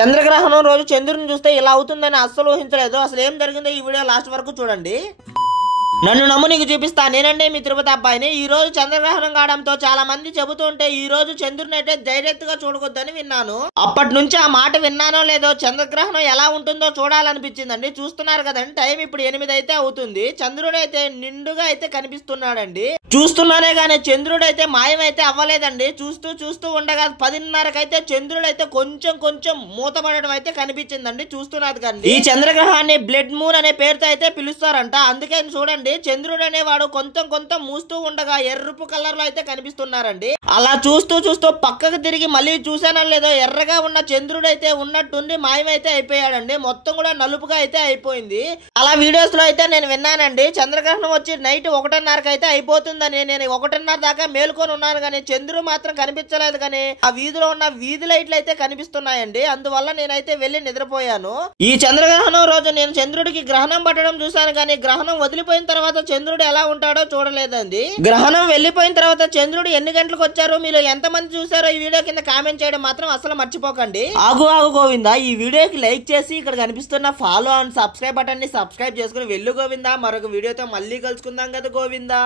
చంద్రగ్రహణం రోజు చంద్రుడిని చూస్తే ఇలా అవుతుందని అస్సలు ఊహించలేదు. అసలు ఏం జరిగిందో ఈ వీడియో లాస్ట్ వరకు చూడండి. నన్ను నమ్ము నీకు చూపిస్తా, నేనండి మీ తిరుపతి అబ్బాయిని. ఈ రోజు చంద్రగ్రహణం కావడంతో చాలా మంది చెబుతుంటే ఈ రోజు చంద్రుని అయితే డైరెక్ట్ గా చూడకొద్దని విన్నాను. అప్పటి నుంచి ఆ మాట విన్నానో లేదో చంద్రగ్రహణం ఎలా ఉంటుందో చూడాలనిపించిందండి. చూస్తున్నారు కదండి, టైం ఇప్పుడు 8 అయితే అవుతుంది. చంద్రుడు అయితే నిండుగా అయితే కనిపిస్తున్నాడండి. చూస్తున్నానే గానీ చంద్రుడు అయితే మాయమైతే అవ్వలేదండి. చూస్తూ ఉండగా 10:30కైతే చంద్రుడు అయితే కొంచెం మూతపడడం అయితే కనిపించిందండి. చూస్తున్నారు కానీ ఈ చంద్రగ్రహాన్ని బ్లడ్ మూన్ అనే పేరుతో అయితే పిలుస్తారంట. అందుకే చూడండి, చంద్రుడు అనేవాడు కొంచెం మూస్తూ ఉండగా ఎర్రపు కలర్ లో అయితే కనిపిస్తున్నారండి. అలా చూస్తూ పక్కకు తిరిగి మళ్ళీ చూసానో లేదో ఎర్రగా ఉన్న చంద్రుడు అయితే ఉన్నట్టుండి మాయమైతే అయిపోయాడండి. మొత్తం కూడా నలుపుగా అయితే అయిపోయింది. అలా వీడియోస్ లో అయితే నేను విన్నానండి. చంద్రగ్రహణం వచ్చి నైట్ 1:30కి అయితే అయిపోతుందని. నేను 1:30 దాకా మేల్కొని ఉన్నాను కానీ చంద్రుడు మాత్రం కనిపించలేదు. కానీ ఆ వీధిలో ఉన్న వీధి లైట్లు అయితే కనిపిస్తున్నాయండి. అందువల్ల నేనైతే వెళ్లి నిద్రపోయాను. ఈ చంద్రగ్రహణం రోజు నేను చంద్రుడికి గ్రహణం పట్టడం చూశాను కానీ గ్రహణం వదిలిపోయిన తర్వాత చంద్రుడు ఎలా ఉంటాడో చూడలేదండి. గ్రహణం వెళ్లిపోయిన తర్వాత చంద్రుడు ఎన్ని గంటలకు వచ్చారో మీరు ఎంతమంది చూసారో ఈ వీడియో కింద కామెంట్ చేయడం మాత్రం అసలు మర్చిపోకండి. ఆగు గోవిందా, ఈ వీడియోకి లైక్ చేసి ఇక్కడ కనిపిస్తున్న ఫాలో అండ్ సబ్స్క్రైబ్ బటన్ ని సబ్స్క్రైబ్ చేసుకుని వెళ్ళు గోవిందా. మరొక వీడియోతో మళ్ళీ కలుసుకుందాం కదా గోవిందా.